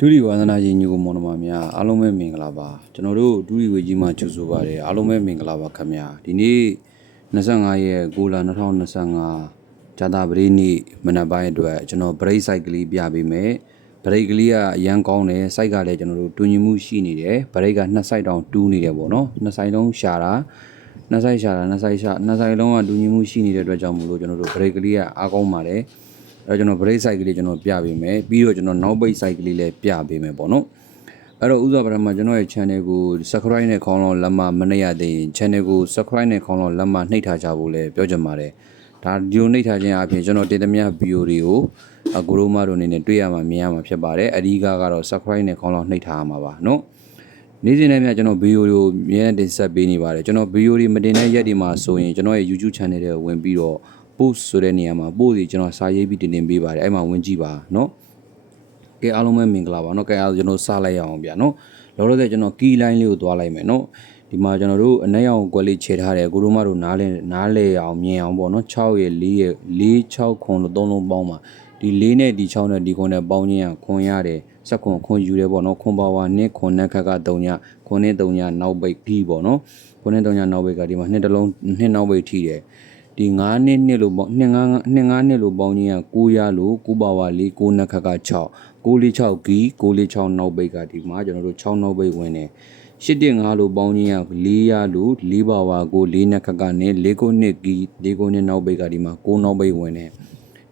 ဒုတိဝါသနာကြီးညီကိုမောင်နှမများအားလုံးပဲမင်္ဂလာပါကျွန်တော်တို့ဒုတိဝေကြီးမှာကြိုဆိုပါရစေအားလုံးပဲမင်္ဂလာပါခင်ဗျာဒီနေ့25ရက်6လ2025ဇာတာပရိနေ့မနက်ပိုင်းအတွက်ကျွန်တော် break site ကလေးပြပေးမယ် break ကလေးကအရန်ကောင်းတယ် site ကလည်းကျွန်တော်တို့တူညီမှုရှိနေတယ် break ကနှစ် site တောင်တူးနေတယ်ပေါ့နော်နှစ် site လုံးရှာတာနှစ် site ရှာတာနှစ် site ရှာနှစ် site လုံးကတူညီမှုရှိနေတဲ့အတွက်ကြောင့်မလို့ကျွန်တော်တို့ break ကလေးကအားကောင်းပါတယ် အဲတော့ကျွန်တော် break site ကလေးကျွန်တော်ပြပေးမယ်ပြီးတော့ကျွန်တော်နောက် base site ကလေးလည်းပြပေးမယ်ပေါ့နော်အဲ့တော့ဥစွာပထမကျွန်တော်ရဲ့ channel ကို subscribe နဲ့ခေါင်းလုံးလက်မမနှိပ်ရသေးရင် channel ကို subscribe နဲ့ခေါင်းလုံးလက်မနှိပ်ထားကြဖို့လည်းပြောချင်ပါတယ်ဒါဒီလိုနှိပ်ထားခြင်းအပြင်ကျွန်တော်တင်သမျှ video တွေကိုအကိုရိုမတို့အနေနဲ့တွေ့ရမှာမြင်ရမှာဖြစ်ပါတယ်အဓိကကတော့ subscribe နဲ့ခေါင်းလုံးနှိပ်ထားရမှာပါနော်နေ့စဉ်နဲ့မြကျွန်တော်ဗီဒီယိုတွေကိုအများနဲ့တင်ဆက်ပေးနေပါတယ်ကျွန်တော်ဗီဒီယိုတွေမတင်တဲ့ရက်တွေမှာဆိုရင်ကျွန်တော်ရဲ့ YouTube channel တွေကိုဝင်ပြီးတော့ post ဆိုတဲ့နေရာမှာ post တွေကျွန်တော်စာရေးပြီးတင်တင်ပေးပါတယ်အဲ့မှာဝင်ကြည့်ပါเนาะကဲအားလုံးပဲမင်္ဂလာပါเนาะကဲအားလုံးကျွန်တော်စလိုက်ရအောင်ဗျာเนาะလောလောဆယ်ကျွန်တော် key line လေးကိုသွားလိုက်မယ်เนาะဒီမှာကျွန်တော်တို့အနက်ရောင်ကွက်လေးခြေထားတယ်ကိုတို့မတို့နားလဲနားလဲအောင်မြင်အောင်ပေါ့เนาะ6ရဲ့4ရဲ့4 6ခွန်လို့သုံးလုံးပေါင်းပါဒီ4နဲ့ဒီ6နဲ့ဒီခွန်နဲ့ပေါင်းခြင်းကခွန်ရတယ်စက်ခွန်ခွန်ယူတယ်ပေါ့เนาะခွန်ပါဝါနှစ်ခွန်နဲ့ခက်က3ညခွန်နဲ့3ညနောက်ပိတ်ပြီးပေါ့เนาะခွန်နဲ့3ညနောက်ပိတ်ကဒီမှာနှစ်တလုံးနှစ်နောက်ပိတ်ထိတယ် ဒီ9နှစ်နှစ်လို့ပေါ့နှစ်9နှစ်9နှစ်လို့ပေါင်းခြင်းက9ရလို့9ပါဝါ4 9နှစ်ခက်က6 946ဂီ946နောက်ပိတ်ကဒီမှာကျွန်တော်တို့6နောက်ပိတ်ဝင်တယ်8တင်5လို့ပေါင်းခြင်းက4ရလို့4ပါဝါ9 4နှစ်ခက်ကနဲ့4 9နှစ်ဂီ4 9နှစ်နောက်ပိတ်ကဒီမှာ9နောက်ပိတ်ဝင်တယ်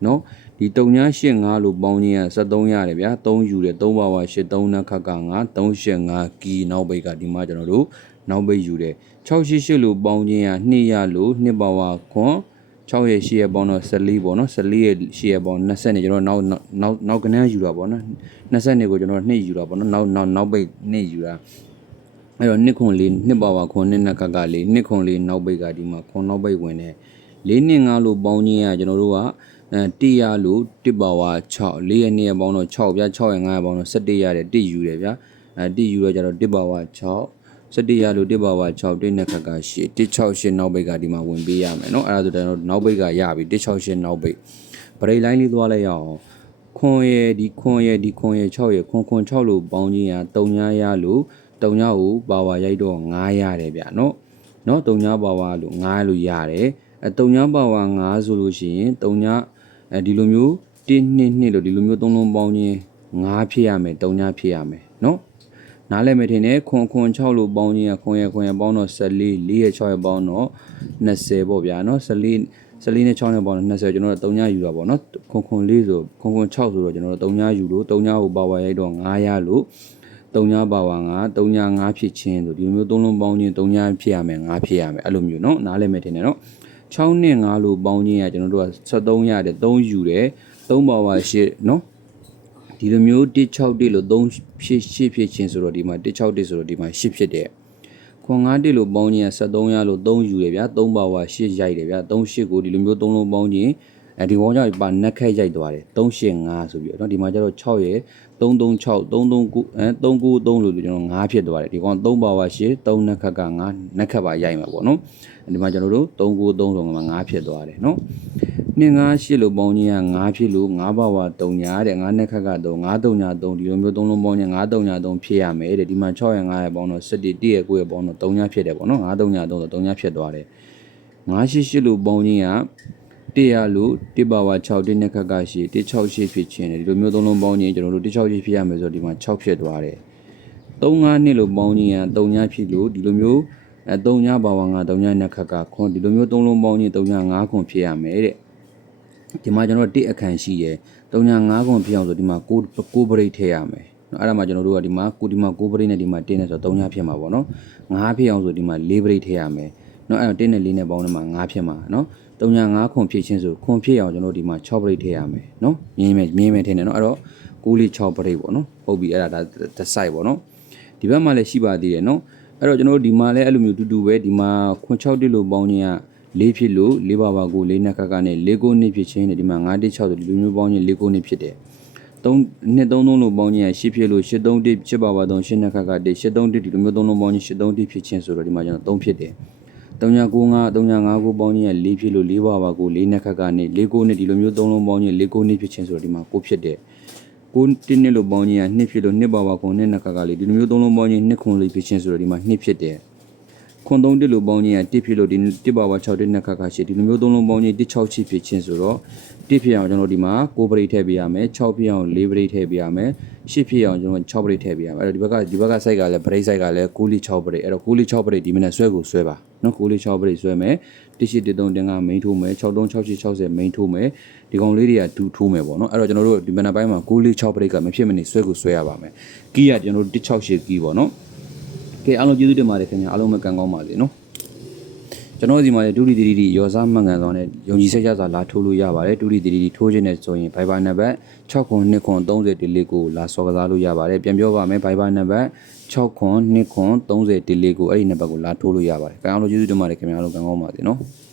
နော်ဒီ3ည8 5လို့ပေါင်းခြင်းက73ရတယ်ဗျာ3ယူတယ်3ပါဝါ8 3နှစ်ခက်က9 385ဂီနောက်ပိတ်ကဒီမှာကျွန်တော်တို့ နောက်ပိတ်ယူတယ်688လို့ပေါင်းခြင်းက2ရလို့2ပါဝါခွန်6ရဲ့8ရဲ့ပေါင်းတော့14ပေါ့နော်14ရဲ့8ရဲ့ပေါင်း20နဲ့ကျွန်တော်နောက်နောက်နောက်ကနန်းယူတာပေါ့နော်20နဲ့ကိုကျွန်တော်2ယူတာပေါ့နော်နောက်နောက်နောက်ပိတ်2ယူတာအဲ့တော့နှစ်ခွန်လေးနှစ်ပါဝါခွန်နှစ်နှစ်ကကလေးနှစ်ခွန်လေးနောက်ပိတ်ကဒီမှာခွန်နောက်ပိတ်ဝင်တယ်၄နှစ်၅လို့ပေါင်းခြင်းကကျွန်တော်တို့ကအဲ1ရလို့1ပါဝါ6 4ရဲ့2ရဲ့ပေါင်းတော့6ဗျာ6ရဲ့5ရဲ့ပေါင်းတော့17ရတယ်1ယူတယ်ဗျာအဲ1ယူတော့ကျတော့1ပါဝါ6 17ရလို့1ပါဝါ6တိနဲ့ခက်က8 168နောက်ဘိတ်ကဒီမှာဝင်ပေးရမယ်เนาะအဲ့ဒါဆိုတော့နောက်ဘိတ်ကရပြီ168နောက်ဘိတ်ဗရိတ်လိုင်းလေးသွားလိုက်ရအောင်ခွန်ရဲ့ဒီခွန်ရဲ့ဒီခွန်ရဲ့6ရဲ့ခွန်ခွန်6လို့ပေါင်းခြင်းက3ညရလို့3ညကိုပါဝါရိုက်တော့9ရတယ်ဗျเนาะเนาะ3ညပါဝါလို့9လို့ရတယ်အဲ3ညပါဝါ9ဆိုလို့ရှိရင်3ညအဲဒီလိုမျိုး1 2 2လို့ဒီလိုမျိုးသုံးလုံးပေါင်းခြင်း9ဖြစ်ရမယ်3ညဖြစ်ရမယ်เนาะ နားလည်မယ်ထင်တယ်ခွန်ခွန်6လို့ပေါင်းခြင်းကခွန်ရခွန်ရပေါင်းတော့14 4ရ6ရပေါင်းတော့20ပေါ့ဗျာနော်14 14နဲ့6နဲ့ပေါင်းတော့20ကျွန်တော်တို့3ညယူတာပေါ့နော်ခွန်ခွန်4ဆိုခွန်ခွန်6ဆိုတော့ကျွန်တော်တို့3ညယူလို့3ညကိုပါဝါရိုက်တော့9ရလို့3ညပါဝါ9 3ည9ဖြစ်ချင်းဆိုဒီလိုမျိုးသုံးလုံးပေါင်းခြင်း3ညဖြစ်ရမယ်9ဖြစ်ရမယ်အဲ့လိုမျိုးနော်နားလည်မယ်ထင်တယ်နော်6နဲ့9လို့ပေါင်းခြင်းကကျွန်တော်တို့က73ရတယ်3ယူတယ်3ပါဝါ8နော် ဒီလိုမျိုး161လို့3ဖြစ်8ဖြစ်ချင်းဆိုတော့ဒီမှာ161ဆိုတော့ဒီမှာ8ဖြစ်တယ်ခွန်51လို့ပေါင်းခြင်းက73ရလို့3ယူတယ်ဗျာ3ပါဝါ8ရိုက်တယ်ဗျာ38ကိုဒီလိုမျိုး3လုံးပေါင်းခြင်း အဲဒီဘောင်းကြောင့်ပါနက်ခက်ရိုက်သွားတယ်385ဆိုပြီးတော့เนาะဒီမှာကျတော့6ရယ်336 339အဲ393လို့ကျွန်တော်9ဖြစ်သွားတယ်ဒီကောင်3ပါဝါ8 3နက်ခက်က9နက်ခက်ပါရိုက်မှာပေါ့နော်ဒီမှာကျွန်တော်တို့393ဆိုမှာ9ဖြစ်သွားတယ်เนาะ258လို့ပေါင်းခြင်းက9ဖြစ်လို့9ပါဝါ3ညာတဲ့9နက်ခက်က3 9 3ညာ3ဒီလိုမျိုး3လုံးပေါင်းခြင်း9 3ညာ3ဖြစ်ရမယ်တဲ့ဒီမှာ6ရယ်9ရယ်ပေါင်းတော့17 1ရယ်9ရယ်ပေါင်းတော့3ညာဖြစ်တယ်ပေါ့နော်9 3ညာ3ဆို3ညာဖြစ်သွားတယ်988လို့ပေါင်းခြင်းက 100လို့1ပါဝါ6တင်းနဲ့ခက်ကရှိ168ဖြစ်ခြင်းတယ်ဒီလိုမျိုးသုံးလုံးပေါင်းခြင်းကျွန်တော်တို့168ဖြစ်ရမယ်ဆိုတော့ဒီမှာ6ဖြစ်သွားတယ်35နှစ်လို့ပေါင်းခြင်းက3ညဖြစ်လို့ဒီလိုမျိုးအဲ3ညပါဝါ9 3ညနဲ့ခက်ကခွန်ဒီလိုမျိုးသုံးလုံးပေါင်းခြင်း3ည5ခွန်ဖြစ်ရမယ်တဲ့ဒီမှာကျွန်တော်တို့1အခန်းရှိရယ်3ည5ခွန်ဖြစ်အောင်ဆိုဒီမှာ6 6ပရိတ်ထည့်ရမယ်နော်အဲ့ဒါမှကျွန်တော်တို့ကဒီမှာကိုဒီမှာ6ပရိတ်နဲ့ဒီမှာ1နဲ့ဆိုတော့3ညဖြစ်မှာပေါ့နော်5ဖြစ်အောင်ဆိုဒီမှာ4ပရိတ်ထည့်ရမယ်နော်အဲ့တော့1နဲ့4နဲ့ပေါင်းတယ်မှာ5ဖြစ်မှာနော် 3ည5ခွန်ဖြစ်ချင်းဆိုခွန်ဖြစ်အောင်ကျွန်တော်ဒီမှာ6ပရိတ်ထည့်ရမယ်နော်မြင်းမယ်မြင်းမယ်ထင်တယ်နော်အဲ့တော့6လေး6ပရိတ်ပေါ့နော်ဟုတ်ပြီအဲ့ဒါဒါတစ်ဆိုင်ပေါ့နော်ဒီဘက်မှာလည်းရှိပါသေးတယ်နော်အဲ့တော့ကျွန်တော်တို့ဒီမှာလည်းအဲ့လိုမျိုးတူတူပဲဒီမှာခွန်6တိလို့ပေါင်းခြင်းက၄ဖြစ်လို့၄ပါပါကို၄နှစ်ခက်ကနဲ့၄ကိုနှစ်ဖြစ်ချင်းနဲ့ဒီမှာ9တိ6ဆိုဒီလိုမျိုးပေါင်းခြင်း၄ကိုနှစ်ဖြစ်တယ်3နှစ်3 3လို့ပေါင်းခြင်းက10ဖြစ်လို့8 3တိ10ပါပါ3 10နှစ်ခက်ကတည်း8 3တိဒီလိုမျိုး3လုံးပေါင်းခြင်း8 3တိဖြစ်ချင်းဆိုတော့ဒီမှာကျွန်တော်3ဖြစ်တယ် 3995 3995ကိုပေါင်းခြင်းက4ဖြစ်လို့4ပါပါကို4နှစ်ခက်ကနေ4ကိုနှစ်ဒီလိုမျိုး3လုံးပေါင်းခြင်း4ကိုနှစ်ဖြစ်ချင်းဆိုတော့ဒီမှာ9ဖြစ်တယ်9ကိုတင်းနှစ်လို့ပေါင်းခြင်းကနှစ်ဖြစ်လို့နှစ်ပါပါခွန်နှစ်နှစ်ခါကလေးဒီလိုမျိုးသုံးလုံးပေါင်းခြင်းနှစ်ခွန်လေးဖြစ်ခြင်းဆိုတော့ဒီမှာနှစ်ဖြစ်တယ် ခွန်သုံးတစ်လို့ပေါင်းခြင်းကတစ်ဖြစ်လို့ဒီတစ်ပါပါ6တစ်နှစ်ခါခါရှိဒီလိုမျိုးသုံးလုံးပေါင်းခြင်းတစ်6ချစ်ဖြစ်ခြင်းဆိုတော့တစ်ဖြစ်အောင်ကျွန်တော်ဒီမှာ9ပရိတ်ထည့်ပေးရမယ်6ဖြစ်အောင်4ပရိတ်ထည့်ပေးရမယ်10ဖြစ်အောင်ကျွန်တော်6ပရိတ်ထည့်ပေးရမယ်အဲ့တော့ဒီဘက်ကဒီဘက်က site ကလည်းပရိတ် site ကလည်း9လီ6ပရိတ်အဲ့တော့9လီ6ပရိတ်ဒီမနေ့ဆွဲကိုဆွဲပါနော်9လီ6ပရိတ်ဆွဲမယ်တစ်ရှိတစ်သုံးတင်က main ထိုးမယ်6 3 6 60 main ထိုးမယ်ဒီကောင်လေးတွေကဒူထိုးမယ်ပေါ့နော်အဲ့တော့ကျွန်တော်တို့ဒီမနေ့ပိုင်းမှာ9လီ6ပရိတ်ကမဖြစ်မနေဆွဲကိုဆွဲရပါမယ်ကီးကကျွန်တော်တို့168ကီးပေါ့နော် ကဲအားလုံးကျေးဇူးတင်ပါတယ်ခင်ဗျာအားလုံးပဲကံကောင်းပါစေနော်ကျွန်တော်ဒီမှာလေဒူရီတီတီရောစားမှန်ကန်သွားနဲ့ယုံကြည်စိတ်ချစွာလာထိုးလို့ရပါတယ်ဒူရီတီတီထိုးခြင်းနဲ့ဆိုရင် Viber နံပါတ်6ခွန်2ခွန်30တီလေးကိုလာစော်ကစားလို့ရပါတယ်ပြန်ပြောပါမယ် Viber နံပါတ်6ခွန်2ခွန်30တီလေးကိုအဲ့ဒီနံပါတ်ကိုလာထိုးလို့ရပါတယ်။ကြအောင်လို့ကျေးဇူးတင်ပါတယ်ခင်ဗျားတို့ကံကောင်းပါစေနော်။